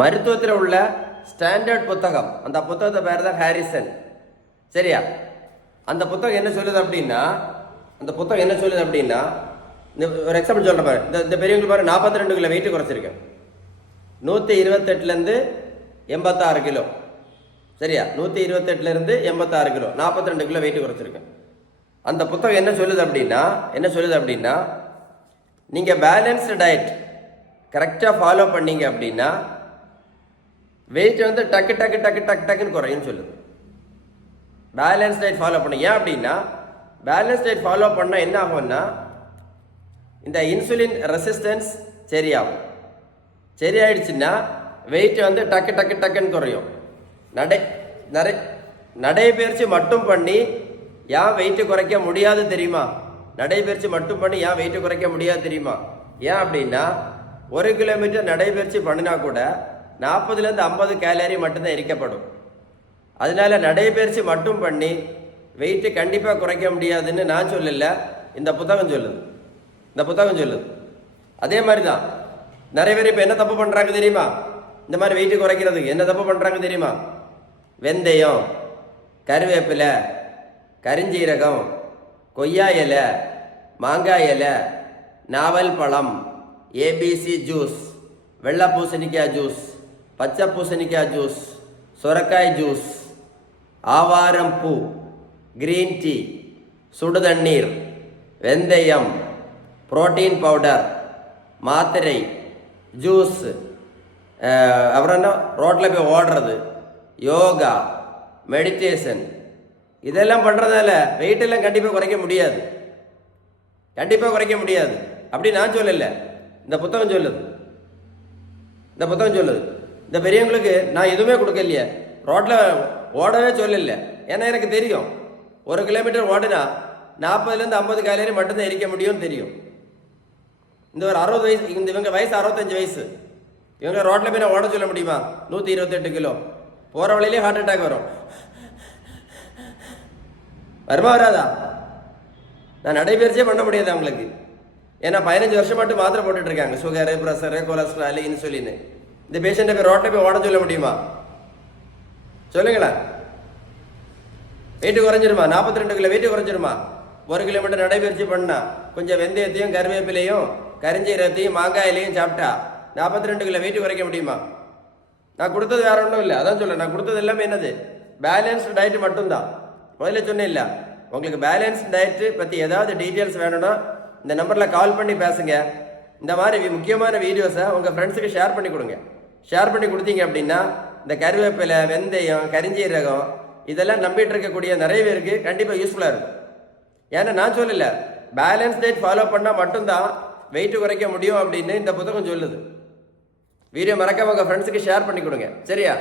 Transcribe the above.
மருத்துவத்தில் உள்ள ஸ்டாண்டர்ட் புத்தகம். அந்த புத்தகத்தை பேர் தான் ஹாரிசன். சரியா? அந்த புத்தகம் என்ன சொல்லுது அப்படின்னா ஒரு எக்ஸாம்பிள் சொல்கிறேன் பாரு. இந்த பெரியவங்களுக்கு பாரு 42 கிலோ வெயிட் குறைச்சிருக்கேன். 128லேருந்து 86 கிலோ. சரியா? 128லேருந்து 86 கிலோ, 42 கிலோ வெயிட் குறைச்சிருக்கேன். அந்த புத்தகம் என்ன சொல்லுது அப்படின்னா நீங்கள் பேலன்ஸ்டு டயட் கரெக்டாக ஃபாலோ பண்ணீங்க அப்படின்னா வெயிட் வந்து டக்குன்னு குறையும்னு சொல்லுது. பேலன்ஸ் டயட் ஃபாலோ பண்ண. ஏன் அப்படின்னா பேலன்ஸ் டயட் ஃபாலோ பண்ணால் என்ன ஆகும்னா இந்த இன்சுலின் ரெசிஸ்டன்ஸ் சரியாகும். சரியாயிடுச்சுன்னா வெயிட் வந்து டக்குன்னு குறையும். நடைபயிற்சி மட்டும் பண்ணி ஏன் வெயிட்டு குறைக்க முடியாது தெரியுமா? நடைபயிற்சி மட்டும் பண்ணி ஏன் வெயிட்டு குறைக்க முடியாது தெரியுமா? ஏன் அப்படின்னா 1 கிலோமீட்டர் நடைபயிற்சி பண்ணினா கூட 40லேருந்து 50 கேலரி மட்டும்தான் எரிக்கப்படும். அதனால நடைபயிற்சி மட்டும் பண்ணி வெயிட்டு கண்டிப்பாக குறைக்க முடியாதுன்னு நான் சொல்லல, இந்த புத்தகம் சொல்லுது. அதே மாதிரி தான் நிறைய பேர் இப்போ என்ன தப்பு பண்ணுறாங்க தெரியுமா? இந்த மாதிரி வெயிட்டு குறைக்கிறதுக்கு என்ன தப்பு பண்ணுறாங்க தெரியுமா? வெந்தயம், கருவேப்பிலை, கரிஞ்சீரகம், கொய்யா இலை, மாங்காய் இலை, நாவல் பழம், ஏபிசி ஜூஸ், வெள்ளை பூசணிக்காய் ஜூஸ், பச்சை பூசணிக்காய் ஜூஸ், சுரக்காய் ஜூஸ், ஆவாரம் பூ, கிரீன் டீ, சுடு தண்ணீர், வெந்தயம், புரோட்டீன் பவுடர், மாத்திரை, ஜூஸ், அப்புறம் என்ன ரோட்டில் போய் ஓடுறது, யோகா, மெடிடேஷன், இதெல்லாம் பண்ணுறதால வெயிட்டெல்லாம் கண்டிப்பாக குறைக்க முடியாது. அப்படி நான் சொல்லலை, இந்த புத்தகம் சொல்லுது. இந்த பெரியவங்களுக்கு நான் எதுவுமே கொடுக்கலையே, ரோட்டில் ஓடவே சொல்லலை. ஏன்னா எனக்கு தெரியும் 1 கிலோமீட்டர் ஓடினா 40லேருந்து 50 கேலரி மட்டும்தான் எரிக்க முடியும்னு தெரியும். இந்த ஒரு 60 வயசு, இவங்க வயசு 65 வயசு, இவங்க ரோட்டில் போய் நான் ஓட சொல்ல முடியுமா? 128 கிலோ போகிற வழியிலே ஹார்ட் அட்டாக் வருமா வராதா? நான் நடைபயிற்சியே பண்ண முடியாது அவங்களுக்கு. ஏன்னா 15 வருஷம் மட்டும் மாத்திரை போட்டுட்டு இருக்காங்க, சுகரு, ப்ரெஷரு, கொலஸ்ட்ரால், இன்சுலின். இந்த பேஷண்ட்டை போய் ரோட்டில் போய் ஓட சொல்ல முடியுமா? சொல்லுங்களேன். வெயிட்டு குறைஞ்சிருமா? 42 கிலோ வெயிட்டு குறைஞ்சிருமா? 1 கிலோமீட்டர் நடைபயிற்சி பண்ணா கொஞ்சம் வெந்தயத்தையும் கருவேப்பிலையும் கரிஞ்சீரகத்தையும் மாங்காயிலையும் சாப்பிட்டா 42 கிலோ வெயிட்டு குறைக்க முடியுமா? நான் கொடுத்தது வேற ஒன்றும் இல்லை. அதான் சொல்ல, நான் கொடுத்தது எல்லாமே என்னது? பேலன்ஸ்டு டயட் மட்டும்தான். முதல்ல சொன்னேன் இல்லை, உங்களுக்கு பேலன்ஸ் டயட்டு பற்றி ஏதாவது டீட்டெயில்ஸ் வேணும்னா இந்த நம்பரில் கால் பண்ணி பேசுங்க. இந்த மாதிரி முக்கியமான வீடியோஸை உங்கள் ஃப்ரெண்ட்ஸுக்கு ஷேர் பண்ணி கொடுங்க. ஷேர் பண்ணி கொடுத்தீங்க அப்படின்னா இந்த கருவேப்பிலை, வெந்தயம், கரிஞ்சீரகம் இதெல்லாம் நம்பிட்டு இருக்கக்கூடிய நிறைய பேருக்கு கண்டிப்பாக யூஸ்ஃபுல்லாக இருக்கும். ஏன்னா நான் சொல்லலை, பேலன்ஸ் டயட் ஃபாலோ பண்ணால் மட்டும்தான் வெயிட்டு குறைக்க முடியும் அப்படின்னு இந்த புத்தகம் சொல்லுது. வீடியோ மறக்காம உங்கள் ஃப்ரெண்ட்ஸுக்கு ஷேர் பண்ணி கொடுங்க. சரியா?